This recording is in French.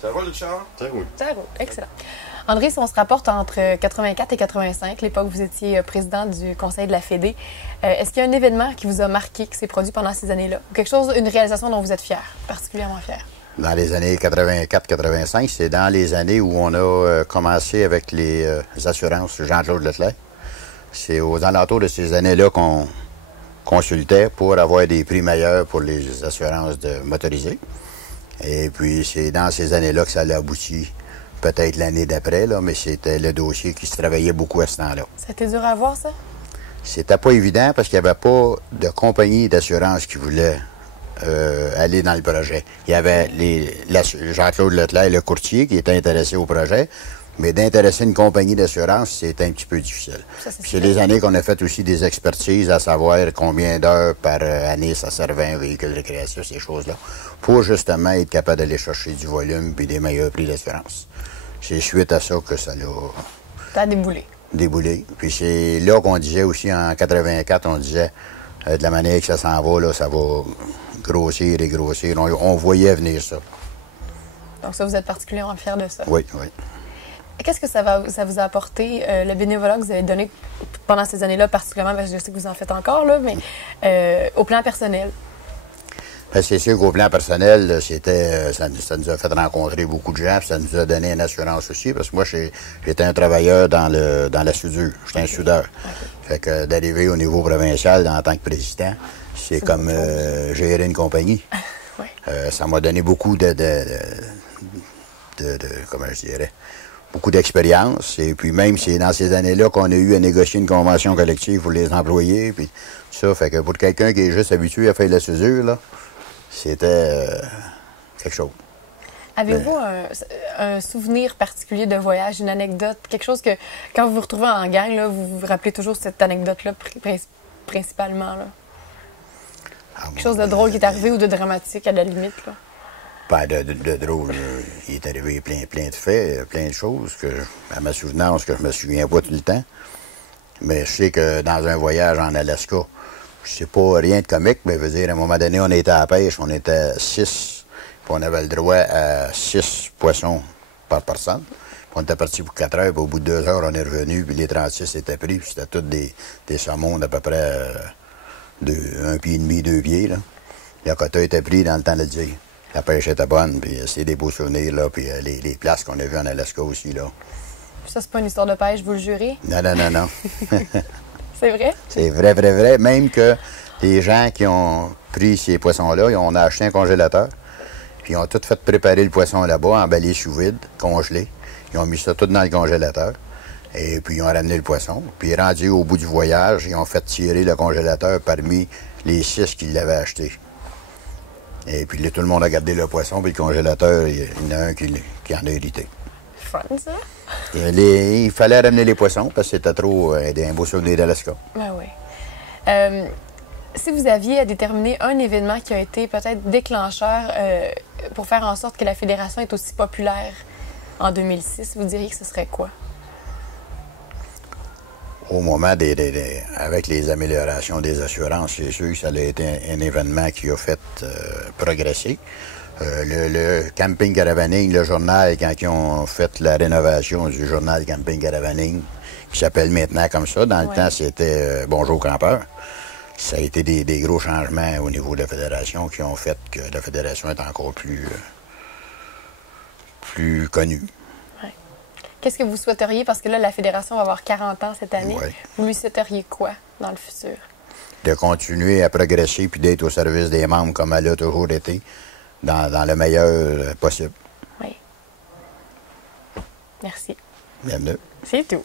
Ça roule, Richard? Ça roule. Ça roule, excellent. André, si on se rapporte entre 84 et 85, l'époque où vous étiez président du Conseil de la Fédé, est-ce qu'il y a un événement qui vous a marqué, qui s'est produit pendant ces années-là? Ou quelque chose, une réalisation dont vous êtes fier, particulièrement fier? Dans les années 84-85, c'est dans les années où on a commencé avec les assurances Jean-Claude Leclerc. C'est aux alentours de ces années-là qu'on consultait pour avoir des prix meilleurs pour les assurances motorisées. Et puis, c'est dans ces années-là que ça a abouti, peut-être l'année d'après, là, mais c'était le dossier qui se travaillait beaucoup à ce temps-là. C'était dur à voir, ça? C'était pas évident parce qu'il n'y avait pas de compagnie d'assurance qui voulait aller dans le projet. Il y avait Jean-Claude Leclerc, le courtier, qui était intéressé au projet, mais d'intéresser une compagnie d'assurance, c'était un petit peu difficile. C'est les années qu'on a fait aussi des expertises à savoir combien d'heures par année ça servait un véhicule récréatif, ces choses-là, pour justement être capable d'aller chercher du volume et des meilleurs prix d'assurance. C'est suite à ça que ça l'a... Ça a déboulé. Déboulé. Puis c'est là qu'on disait aussi, en 84, on disait, de la manière que ça s'en va, là, ça va grossir et grossir. On voyait venir ça. Donc ça, vous êtes particulièrement fier de ça? Oui, oui. Qu'est-ce que ça vous a apporté, le bénévolat que vous avez donné pendant ces années-là, particulièrement, parce que je sais que vous en faites encore, là, mais au plan personnel? Ben, c'est sûr qu'au plan personnel, ça nous a fait rencontrer beaucoup de gens, puis ça nous a donné une assurance aussi, parce que moi, j'étais un travailleur dans la soudure. J'étais un soudeur. Fait que d'arriver au niveau provincial en tant que président, c'est comme gérer une compagnie. Ça m'a donné beaucoup comment je dirais, beaucoup d'expérience. Et puis même, c'est dans ces années-là qu'on a eu à négocier une convention collective pour les employés. Puis ça, fait que pour quelqu'un qui est juste habitué à faire de la soudure, là, c'était quelque chose. Avez-vous un souvenir particulier de voyage, une anecdote, quelque chose que, quand vous vous retrouvez en gang, là, vous vous rappelez toujours cette anecdote-là principalement? Là? Quelque chose de drôle qui est arrivé ou de dramatique à la limite? Là? Pas de drôle. Il est arrivé plein de faits, plein de choses à ma souvenance que je me souviens pas tout le temps. Mais je sais que dans un voyage en Alaska, c'est pas rien de comique, mais je veux dire, à un moment donné, on était à la pêche, on était 6, puis on avait le droit à 6 poissons par personne. Puis on était parti pour 4 heures, puis au bout de 2 heures, on est revenu, puis les 36 étaient pris, puis c'était tous des saumons d'à peu près 1,5 pied, 2 pieds, là. La quota était pris dans le temps de le dire. La pêche était bonne, puis c'est des beaux souvenirs, là, puis les places qu'on a vues en Alaska aussi, là. Ça, c'est pas une histoire de pêche, vous le jurez? Non. C'est vrai? C'est vrai. Même que les gens qui ont pris ces poissons-là, on a acheté un congélateur, puis ils ont tout fait préparer le poisson là-bas, emballé sous vide, congelé. Ils ont mis ça tout dans le congélateur, et puis ils ont ramené le poisson. Puis rendu au bout du voyage, ils ont fait tirer le congélateur parmi les 6 qui l'avaient acheté. Et puis là, tout le monde a gardé le poisson, puis le congélateur, il y en a un qui en a hérité. Fun, ça? Il fallait ramener les poissons parce que c'était trop un beau souvenir d'Alaska. Ben oui. Si vous aviez à déterminer un événement qui a été peut-être déclencheur pour faire en sorte que la Fédération est aussi populaire en 2006, vous diriez que ce serait quoi? Au moment avec les améliorations des assurances, c'est sûr que ça a été un événement qui a fait progresser. Le Camping Caravaning, le journal, quand ils ont fait la rénovation du journal Camping Caravaning, qui s'appelle maintenant comme ça, dans le temps c'était Bonjour Campeur. Ça a été des gros changements au niveau de la Fédération qui ont fait que la Fédération est encore plus connue. Ouais. Qu'est-ce que vous souhaiteriez, parce que là, la Fédération va avoir 40 ans cette année, vous lui souhaiteriez quoi dans le futur? De continuer à progresser puis d'être au service des membres comme elle a toujours été, dans le meilleur possible. Oui. Merci. Bienvenue. C'est tout.